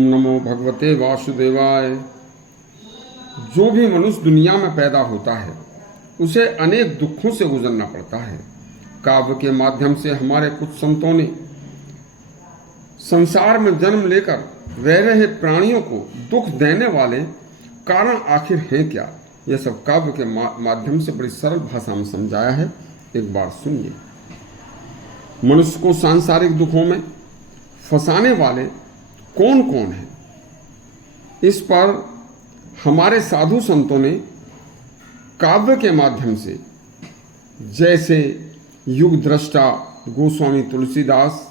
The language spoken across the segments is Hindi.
ओम नमो भगवते वासुदेवाय। जो भी मनुष्य दुनिया में पैदा होता है उसे अनेक दुखों से गुजरना पड़ता है। काव्य के माध्यम से हमारे कुछ संतों ने संसार में जन्म लेकर रह रहे प्राणियों को दुख देने वाले कारण आखिर हैं क्या, यह सब काव्य के माध्यम से बड़ी सरल भाषा में समझाया है। एक बार सुनिए। मनुष्य को सांसारिक दुखों में फंसाने वाले कौन कौन हैं, इस पर हमारे साधु संतों ने काव्य के माध्यम से, जैसे युग दृष्टा गोस्वामी तुलसीदास,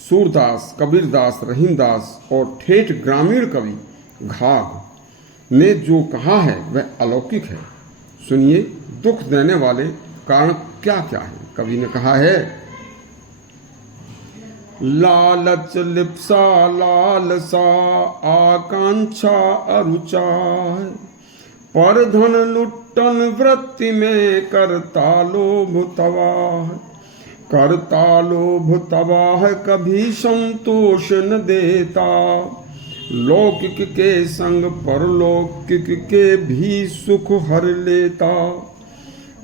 सूरदास, कबीरदास, रहीमदास और ठेठ ग्रामीण कवि घाघ ने जो कहा है वह अलौकिक है। सुनिए दुख देने वाले कारण क्या क्या है। कवि ने कहा है, लालच लिप्सा लालसा आकांक्षा अरुचा, पर धन लुट्टन वृत्ति में करता लोभ तबाह, करता लोभ तबाह कभी संतोष न देता, लौकिक के संग परलौकिक के भी सुख हर लेता,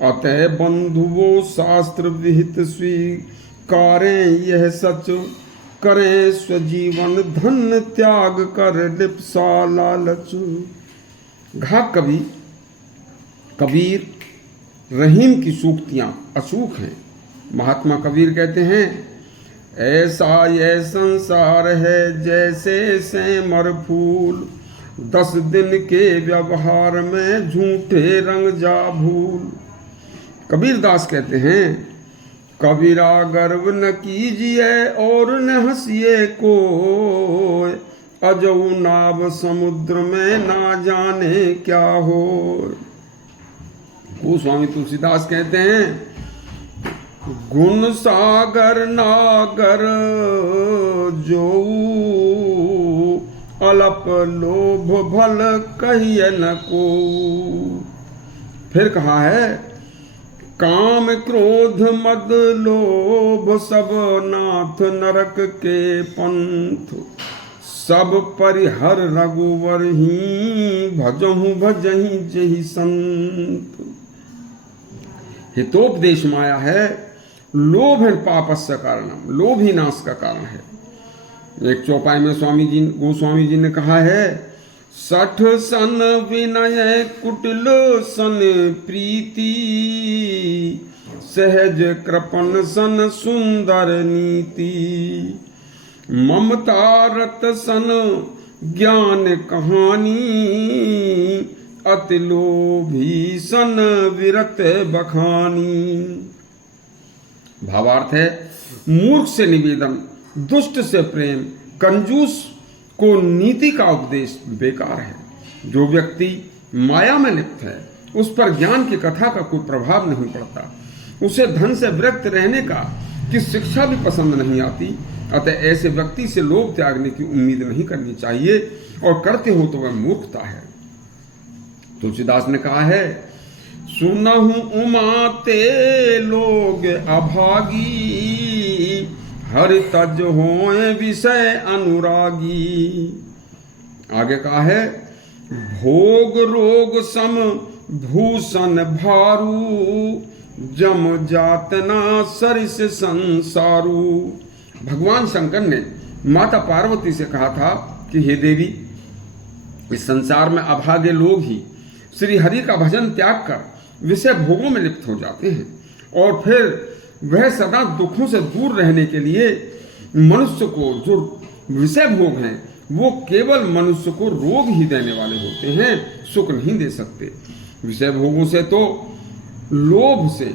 अतः बंधुओं शास्त्र विहित स्वीकारें यह सच, करें स्वजीवन धन त्याग कर लिप्सा लालच। घाघ कवि कबीर रहीम की सूक्तियां अचूक हैं। महात्मा कबीर कहते हैं, ऐसा यह संसार है जैसे सेमर फूल, 10 दिन के व्यवहार में झूठे रंग जा भूल। कबीरदास कहते हैं, कबीरा गर्व न कीजिए और न हंसिए कोय, अजऊ नाव समुद्र में ना जाने क्या हो। गोस्वामी तुलसीदास कहते हैं, गुण सागर नागर जो अलप लोभ भल कहिए न को। फिर कहा है, काम क्रोध मद लोभ सब नाथ नरक के पंथ, सब परिहर रघुवर ही भजहु भजहि जहि संत। हितोपदेश माया है, लोभ है पापस्य कारणम, लोभ ही नाश का कारण है। एक चौपाई में गोस्वामी जी ने कहा है, 60 सन विनय कुटिल सन प्रीति, सहज कृपन सन सुंदर नीति, ममता रत सन ज्ञान कहानी, अति लोभी सन विरत बखानी। भावार्थ है, मूर्ख से निवेदन, दुष्ट से प्रेम, कंजूस को नीति का उपदेश बेकार है। जो व्यक्ति माया में लिप्त है उस पर ज्ञान की कथा का कोई प्रभाव नहीं पड़ता, उसे धन से विरक्त रहने का की शिक्षा भी पसंद नहीं आती। अतः ऐसे व्यक्ति से लोभ त्यागने की उम्मीद नहीं करनी चाहिए, और करते हो तो वह मूर्खता है। तुलसीदास ने कहा है, सुनहु उमा ते लोग अभागी, हरि तज होए विषय अनुरागी। आगे कहा है, भोग रोग सम भूषण भारू, जम जातना सरिस संसारू। भगवान शंकर ने माता पार्वती से कहा था कि हे देवी, इस संसार में अभागे लोग ही श्री हरि का भजन त्याग कर विषय भोगों में लिप्त हो जाते हैं, और फिर वह सदा दुखों से दूर रहने के लिए मनुष्य को, जो विषय भोग हैं वो केवल मनुष्य को रोग ही देने वाले होते हैं, सुख नहीं दे सकते। विषय भोगों से तो लोभ से,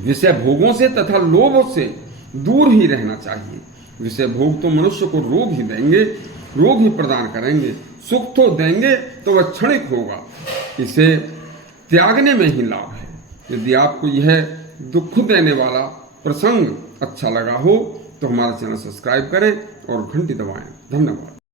विषय भोगों से तथा लोभ से दूर ही रहना चाहिए। विषय भोग तो मनुष्य को रोग ही देंगे, रोग ही प्रदान करेंगे, सुख तो देंगे तो वह क्षणिक होगा, इसे त्यागने में ही लाभ है। यदि आपको यह दुख देने वाला प्रसंग अच्छा लगा हो तो हमारा चैनल सब्सक्राइब करें और घंटी दबाएं। धन्यवाद।